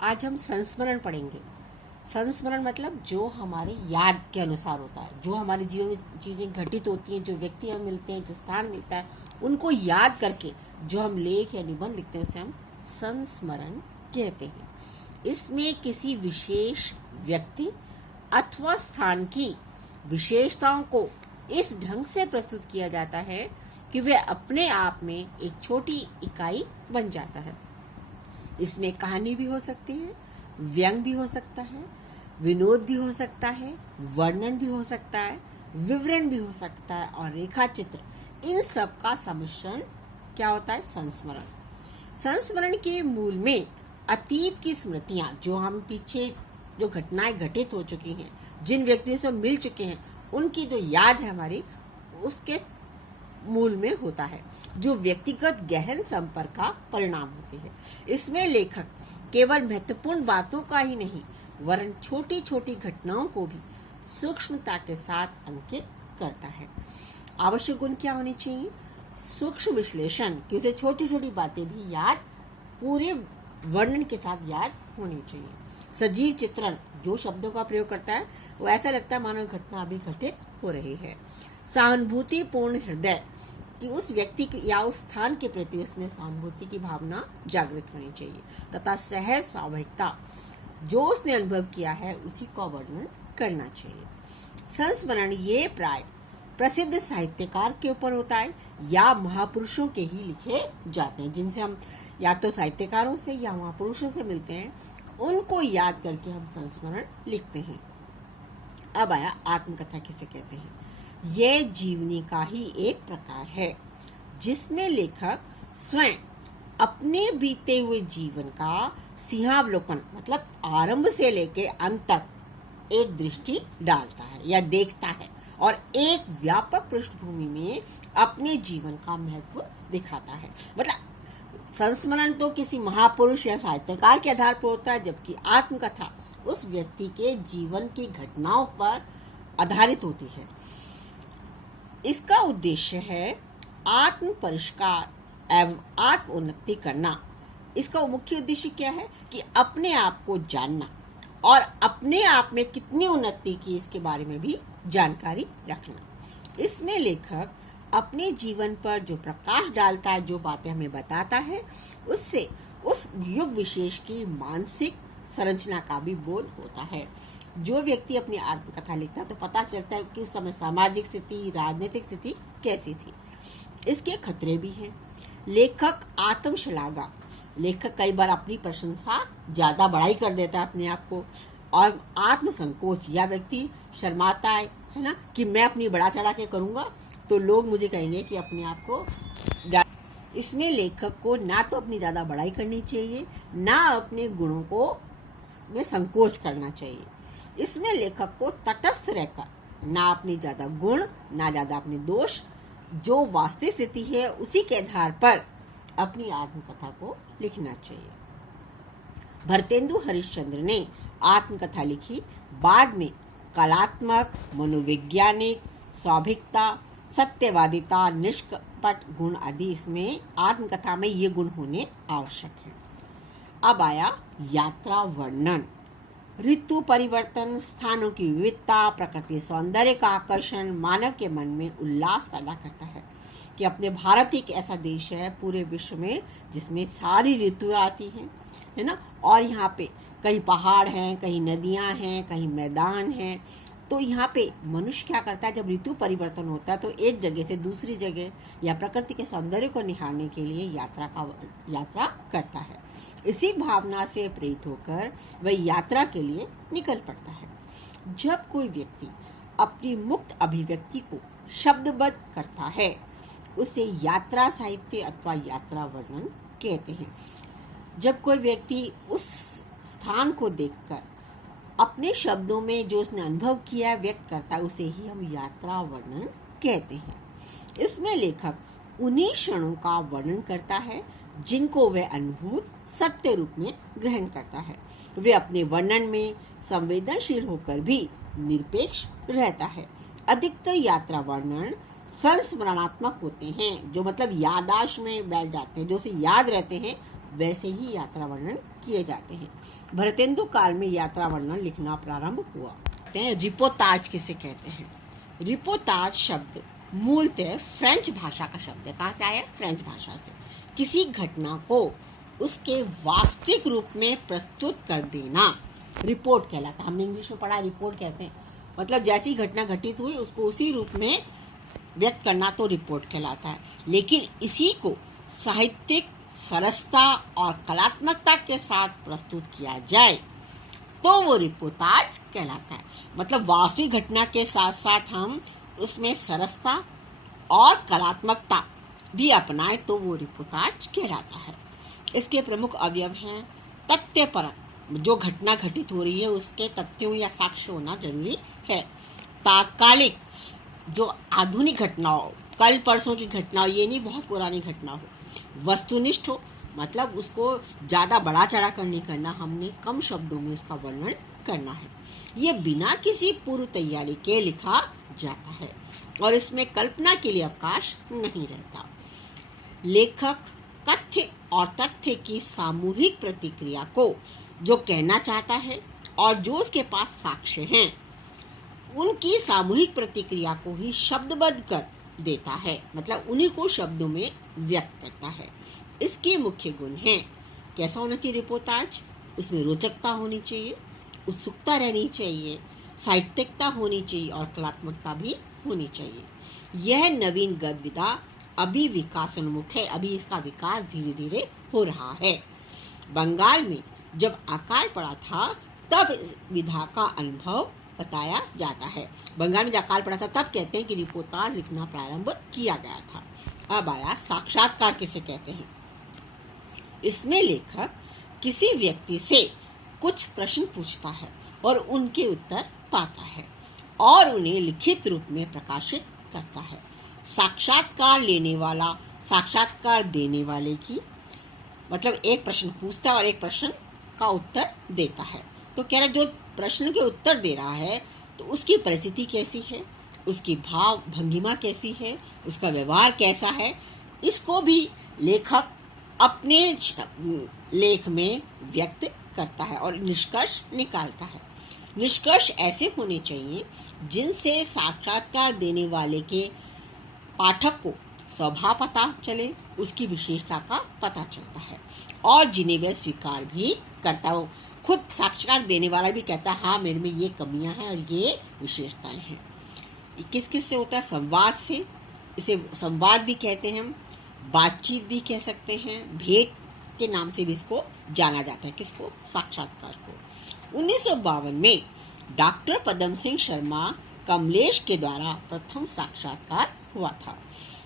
आज हम संस्मरण पढ़ेंगे। संस्मरण मतलब जो हमारे याद के अनुसार होता है, जो हमारे जीवन में चीज़ें घटित होती हैं, जो व्यक्ति हम मिलते हैं, जो स्थान मिलता है, उनको याद करके जो हम लेख या निबंध लिखते हैं उसे हम संस्मरण कहते हैं। इसमें किसी विशेष व्यक्ति अथवा स्थान की विशेषताओं को इस ढंग से प्रस्तुत किया जाता है कि वे अपने आप में एक छोटी इकाई बन जाता है। इसमें कहानी भी हो सकती है, व्यंग भी हो सकता है, विनोद भी हो सकता है, वर्णन भी हो सकता है, विवरण भी हो सकता है और रेखा चित्र, इन सब का सम्मिश्रण क्या होता है? संस्मरण। संस्मरण के मूल में अतीत की स्मृतियां, जो हम पीछे जो घटनाएं घटित हो चुकी हैं, जिन व्यक्तियों से मिल चुके हैं, उनकी जो याद है हमारी, उसके मूल में होता है, जो व्यक्तिगत गहन संपर्क का परिणाम होती है। इसमें लेखक केवल महत्वपूर्ण बातों का ही नहीं वरन छोटी छोटी घटनाओं को भी सूक्ष्मता के साथ अंकित करता है। आवश्यक गुण क्या होने चाहिए? सूक्ष्म विश्लेषण, कि उसे छोटी छोटी बातें भी याद, पूरे वर्णन के साथ याद होनी चाहिए। सजीव चित्रण, जो शब्दों का प्रयोग करता है वो ऐसा लगता है मानो घटना अभी घटित हो रही है। सहानुभूतिपूर्ण हृदय, कि उस व्यक्ति या उस स्थान के प्रति उसमें सहानुभूति की भावना जागृत होनी चाहिए। तथा सहज स्वाभाविकता, जो उसने अनुभव किया है उसी का वर्णन करना चाहिए। संस्मरण ये प्राय प्रसिद्ध साहित्यकार के ऊपर होता है या महापुरुषों के ही लिखे जाते हैं, जिनसे हम या तो साहित्यकारों से या महापुरुषों से मिलते हैं, उनको याद करके हम संस्मरण लिखते हैं। अब आया आत्मकथा किसे कहते हैं। यह जीवनी का ही एक प्रकार है जिसमें लेखक स्वयं अपने बीते हुए जीवन का सिंहावलोकन, मतलब आरंभ से लेके अंत तक एक दृष्टि डालता है या देखता है और एक व्यापक पृष्ठभूमि में अपने जीवन का महत्व दिखाता है। मतलब संस्मरण तो किसी महापुरुष या साहित्यकार के आधार पर होता है, जबकि आत्मकथा उस व्यक्ति के जीवन की घटनाओं पर आधारित होती है। इसका उद्देश्य है आत्म परिष्कार एवं आत्म उन्नति करना। इसका मुख्य उद्देश्य क्या है? कि अपने आप को जानना और अपने आप में कितनी उन्नति की इसके बारे में भी जानकारी रखना। इसमें लेखक अपने जीवन पर जो प्रकाश डालता है, जो बातें हमें बताता है, उससे उस युग विशेष की मानसिक संरचना का भी बोध होता है। जो व्यक्ति अपनी आत्मकथा लिखता है तो पता चलता है कि उस समय सामाजिक स्थिति, राजनीतिक स्थिति कैसी थी। इसके खतरे भी हैं। लेखक आत्मश्लाघा, लेखक कई बार अपनी प्रशंसा ज्यादा बड़ाई कर देता है अपने आप को, और आत्म संकोच, या व्यक्ति शर्माता है ना, कि मैं अपनी बड़ा चढ़ा के करूंगा तो लोग मुझे कहेंगे कि अपने आप को। इसमें लेखक को ना तो अपनी ज्यादा बड़ाई करनी चाहिए, ना अपने गुणों को में संकोच करना चाहिए। इसमें लेखक को तटस्थ रहकर ना अपनी ज्यादा गुण ना ज्यादा अपने दोष, जो वास्तविक स्थिति है उसी के आधार पर अपनी आत्मकथा को लिखना चाहिए। भरतेंदु हरिश्चंद्र ने आत्मकथा लिखी, बाद में कलात्मक, मनोवैज्ञानिक, स्वाभाविकता, सत्यवादिता, निष्कपट गुण आदि इसमें आत्मकथा में ये गुण होने आवश्यक है। अब आया यात्रा वर्णन। ऋतु परिवर्तन, स्थानों की विविधता, प्रकृति सौंदर्य का आकर्षण मानव के मन में उल्लास पैदा करता है कि अपने भारत एक ऐसा देश है पूरे विश्व में जिसमें सारी ऋतुएं आती हैं, है ना, और यहाँ पे कहीं पहाड़ हैं, कहीं नदियाँ हैं, कहीं मैदान हैं। तो यहाँ पे मनुष्य क्या करता है, जब ऋतु परिवर्तन होता है तो एक जगह से दूसरी जगह या प्रकृति के सौंदर्य को निहारने के लिए यात्रा करता है। इसी भावना से प्रेरित होकर वह यात्रा के लिए निकल पड़ता है। जब कोई व्यक्ति अपनी मुक्त अभिव्यक्ति को शब्दबद्ध करता है उसे यात्रा साहित्य अथवा यात्रा वर्णन कहते हैं। जब कोई व्यक्ति उस स्थान को देखकर अपने शब्दों में जो उसने अनुभव किया व्यक्त करता है उसे ही हम यात्रा वर्णन कहते हैं। इसमें लेखक उन्हीं क्षणों का वर्णन करता है जिनको वह अनुभूत सत्य रूप में ग्रहण करता है। वे अपने वर्णन में संवेदनशील होकर भी निरपेक्ष रहता है। अधिकतर यात्रा वर्णन संस्मरणात्मक होते हैं, जो मतलब याददाश्त में बैठ जाते हैं, जो उसे याद रहते हैं वैसे ही यात्रा वर्णन किए जाते हैं। भरतेंदु काल में यात्रा वर्णन लिखना प्रारंभ हुआ। रिपोर्टाज किसे कहते हैं? रिपोर्टाज शब्द मूलतः फ्रेंच भाषा का शब्द है। कहाँ से आया? फ्रेंच भाषा से। किसी घटना को उसके वास्तविक रूप में प्रस्तुत कर देना रिपोर्ट कहलाता है। हमने इंग्लिश में पढ़ा, रिपोर्ट कहते हैं। मतलब जैसी घटना घटित हुई उसको उसी रूप में व्यक्त करना तो रिपोर्ट कहलाता है। लेकिन इसी को साहित्यिक सरसता और कलात्मकता के साथ प्रस्तुत किया जाए तो वो रिपोर्टाज कहलाता है। मतलब वास्तविक घटना के साथ साथ हम उसमें सरसता और कलात्मकता भी अपनाए तो वो रिपोर्टाज कहलाता है। इसके प्रमुख अवयव हैं तथ्यपरक, जो घटना घटित हो रही है उसके तथ्यों या साक्ष्य होना जरूरी है। तात्कालिक, जो आधुनिक घटना हो, कल परसों की घटना हो, ये नहीं बहुत पुरानी घटना हो। वस्तुनिष्ठ हो, मतलब उसको ज़्यादा बढ़ा चढ़ा कर नहीं करना, हमने कम शब्दों में इसका वर्णन करना है। ये बिना किसी पूर्व तैयारी के लिखा जाता है और इसमें कल्पना के लिए अवकाश नहीं रहता। लेखक कथ्य और तथ्य की सामूहिक प्रतिक्रिया को जो कहना चाहता है और जो उसके पास साक्ष्य हैं, उनकी सामूहिक प्रतिक्रिया को ही शब्दबद्ध कर देता है। मतलब उन्हीं को शब्दों में व्यक्त करता है। इसके मुख्य गुण हैं, कैसा होना चाहिए रिपोर्टाज? उसमें रोचकता होनी चाहिए, उत्सुकता रहनी चाहिए, साहित्यिकता होनी चाहिए और कलात्मकता भी होनी चाहिए। यह नवीन गद्य विधा अभी विकासोन्मुख है, अभी इसका विकास धीरे धीरे हो रहा है। बंगाल में जब अकाल पड़ा था तब इस विधा का अनुभव बताया जाता है। बंगाल में जब अकाल पड़ा था तब कहते हैं कि रिपोर्टाज लिखना प्रारंभ किया गया था। अब आया साक्षात्कार किसे कहते हैं? इसमें लेखक किसी व्यक्ति से कुछ प्रश्न पूछता है और उनके उत्तर पाता है और उन्हें लिखित रूप में प्रकाशित करता है। साक्षात्कार लेने वाला साक्षात्कार देने वाले की, मतलब एक प्रश्न पूछता है और एक प्रश्न का उत्तर देता है। तो कह रहा जो प्रश्न के उत्तर दे रहा है तो उसकी परिस्थिति कैसी है, उसकी भाव भंगिमा कैसी है, उसका व्यवहार कैसा है, इसको भी लेखक अपने लेख में व्यक्त करता है और निष्कर्ष निकालता है। निष्कर्ष ऐसे होने चाहिए जिनसे साक्षात्कार देने वाले के पाठक को स्वभाव पता चले, उसकी विशेषता का पता चलता है और जिन्हें वह स्वीकार भी करता हो। खुद साक्षात्कार देने वाला भी कहता है हाँ मेरे में ये कमियां हैं और ये विशेषताएं हैं। किस किस से होता है? संवाद से। इसे संवाद भी कहते हैं हम, बातचीत भी कह सकते हैं, भेंट के नाम से भी इसको जाना जाता है। किसको? साक्षात्कार को। 1952 में डॉक्टर पदम सिंह शर्मा कमलेश के द्वारा प्रथम साक्षात्कार हुआ था।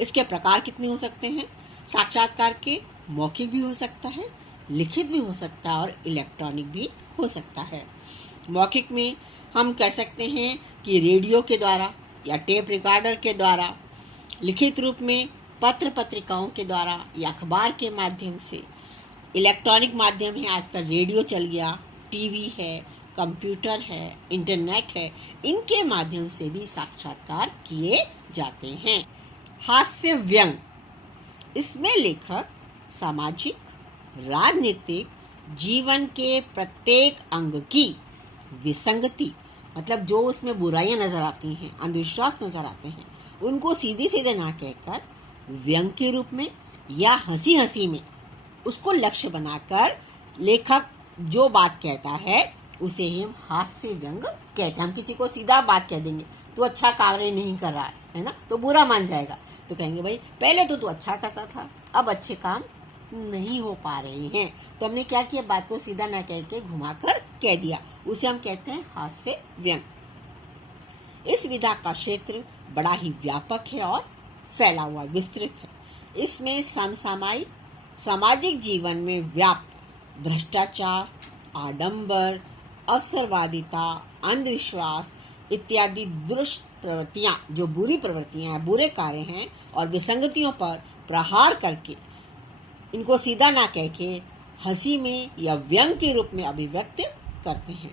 इसके प्रकार कितने हो सकते हैं साक्षात्कार के? मौखिक भी हो सकता है, लिखित भी हो सकता है और इलेक्ट्रॉनिक भी हो सकता है। मौखिक में हम कर सकते हैं कि रेडियो के द्वारा या टेप रिकॉर्डर के द्वारा, लिखित रूप में पत्र पत्रिकाओं के द्वारा या अखबार के माध्यम से। इलेक्ट्रॉनिक माध्यम है, आजकल रेडियो चल गया, टीवी है, कंप्यूटर है, इंटरनेट है, इनके माध्यम से भी साक्षात्कार किए जाते हैं। हास्य व्यंग, इसमें लेखक सामाजिक राजनीतिक जीवन के प्रत्येक अंग की विसंगति, मतलब जो उसमें बुराइयां नजर आती हैं, अंधविश्वास नजर आते हैं, उनको सीधे सीधे ना कहकर व्यंग के रूप में या हंसी हंसी में उसको लक्ष्य बनाकर लेखक जो बात कहता है उसे ही हम हास्य व्यंग कहते हैं। हम किसी को सीधा बात कह देंगे तो अच्छा कार्य नहीं कर रहा है ना, तो बुरा मान जाएगा, तो कहेंगे भाई पहले तो तू अच्छा करता था, अब अच्छे काम नहीं हो पा रहे हैं। तो हमने क्या किया, बात को सीधा ना कह के घुमाकर कह दिया, उसे हम कहते हैं हास्य व्यंग। इस विधा का क्षेत्र बड़ा ही व्यापक है और फैला हुआ विस्तृत है। इसमें समसामयिक सामाजिक जीवन में व्याप्त भ्रष्टाचार, आडंबर, अवसरवादिता, अंधविश्वास इत्यादि दुष्ट प्रवृत्तियां, जो बुरी प्रवृत्तियां हैं, बुरे कार्य हैं और विसंगतियों पर प्रहार करके इनको सीधा ना कह के हंसी में या व्यंग के रूप में अभिव्यक्त करते हैं।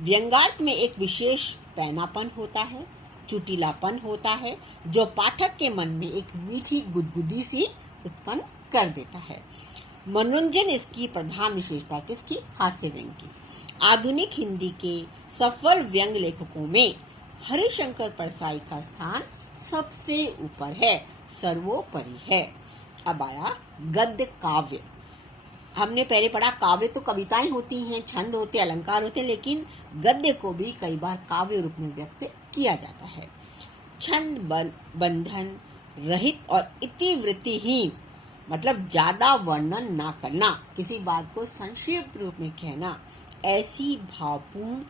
व्यंग्यार्थ में एक विशेष पैनापन होता है, चुटीलापन होता है, जो पाठक के मन में एक मीठी गुदगुदी सी उत्पन्न कर देता है। मनोरंजन इसकी प्रधान विशेषता किसकी? हास्य व्यंग की। आधुनिक हिंदी के सफल व्यंग लेखकों में हरिशंकर परसाई का स्थान सबसे ऊपर है, सर्वोपरि है। अब आया गद्य काव्य। हमने पहले पढ़ा काव्य तो कविताएं होती हैं, छंद होते हैं, अलंकार होते हैं, लेकिन गद्य को भी कई बार काव्य रूप में व्यक्त किया जाता है। छंद बंधन रहित और इतिवृत्तिहीन, मतलब ज्यादा वर्णन ना करना, किसी बात को संक्षिप्त रूप में कहना, ऐसी भावपूर्ण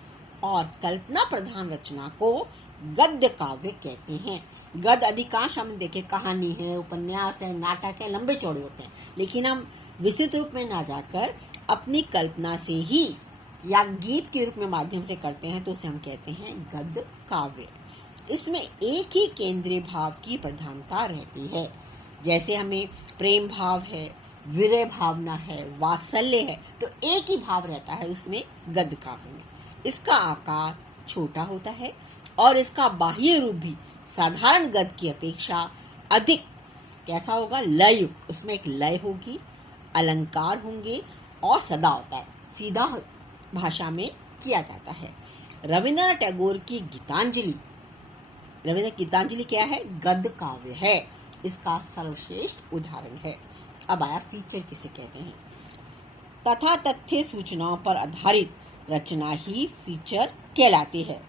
और कल्पना प्रधान रचना को गद्य काव्य कहते हैं। गद्य अधिकांश हमने देखे कहानी है, उपन्यास है, नाटक है, लंबे चौड़े होते हैं, लेकिन हम विस्तृत रूप में ना जाकर अपनी कल्पना से ही या गीत के रूप में माध्यम से करते हैं तो उसे हम कहते हैं गद्य काव्य। इसमें एक ही केंद्रीय भाव की प्रधानता रहती है, जैसे हमें प्रेम भाव है, विरह भावना है, वात्सल्य है, तो एक ही भाव रहता है उसमें गद्य काव्य में। इसका आकार छोटा होता है और इसका बाह्य रूप भी साधारण गद्य की अपेक्षा अधिक कैसा होगा? लय युक्त। उसमें एक लय होगी, अलंकार होंगे और सदा होता है, सीधा भाषा में किया जाता है। रविन्द्रनाथ टैगोर की गीतांजलि, गीतांजलि क्या है? गद्य काव्य है, इसका सर्वश्रेष्ठ उदाहरण है। अब आया फीचर किसे कहते हैं? तथा तथ्य सूचनाओं पर आधारित रचना ही फीचर कहलाती है।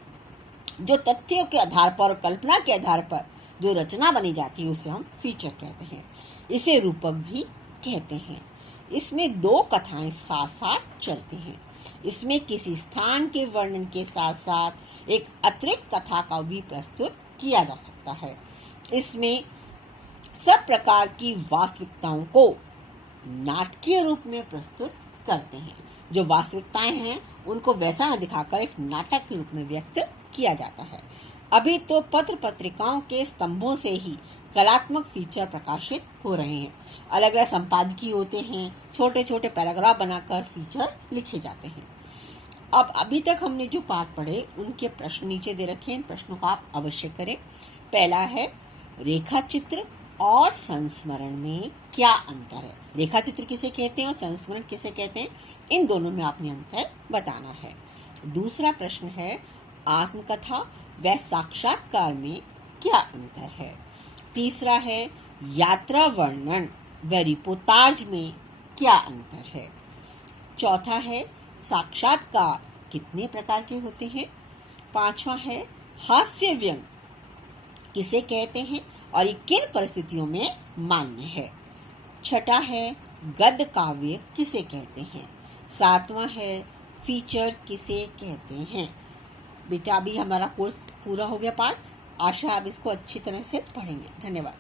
जो तथ्यों के आधार पर और कल्पना के आधार पर जो रचना बनी जाती है उसे हम फीचर कहते हैं। इसे रूपक भी कहते हैं। इसमें दो कथाएं साथ साथ चलती हैं। इसमें किसी स्थान के वर्णन के साथ साथ एक अतिरिक्त कथा का भी प्रस्तुत किया जा सकता है। इसमें सब प्रकार की वास्तविकताओं को नाटकीय रूप में प्रस्तुत करते हैं। जो वास्तविकताएं हैं उनको वैसा न दिखाकर एक नाटक के रूप में व्यक्त किया जाता है। अभी तो पत्र पत्रिकाओं के स्तंभों से ही कलात्मक फीचर प्रकाशित हो रहे हैं। अलग अलग संपादकीय होते हैं, छोटे छोटे पैराग्राफ बनाकर फीचर लिखे जाते हैं। अब अभी तक हमने जो पाठ पढ़े उनके प्रश्न नीचे दे रखे हैं, इन प्रश्नों का आप अवश्य करें। पहला है रेखा चित्र और संस्मरण में क्या अंतर है? रेखा चित्र किसे कहते हैं और संस्मरण किसे कहते हैं, इन दोनों में आपने अंतर बताना है। दूसरा प्रश्न है आत्मकथा व साक्षात्कार में क्या अंतर है। तीसरा है यात्रा वर्णन व रिपोर्टाज में क्या अंतर है। चौथा है साक्षात्कार कितने प्रकार के होते हैं। पांचवा है हास्य व्यंग किसे कहते हैं और ये किन परिस्थितियों में मान्य है। छठा है गद्य काव्य किसे कहते हैं। सातवां है फीचर किसे कहते हैं। बेटा अभी हमारा कोर्स पूरा हो गया पाठ, आशा आप इसको अच्छी तरह से पढ़ेंगे। धन्यवाद।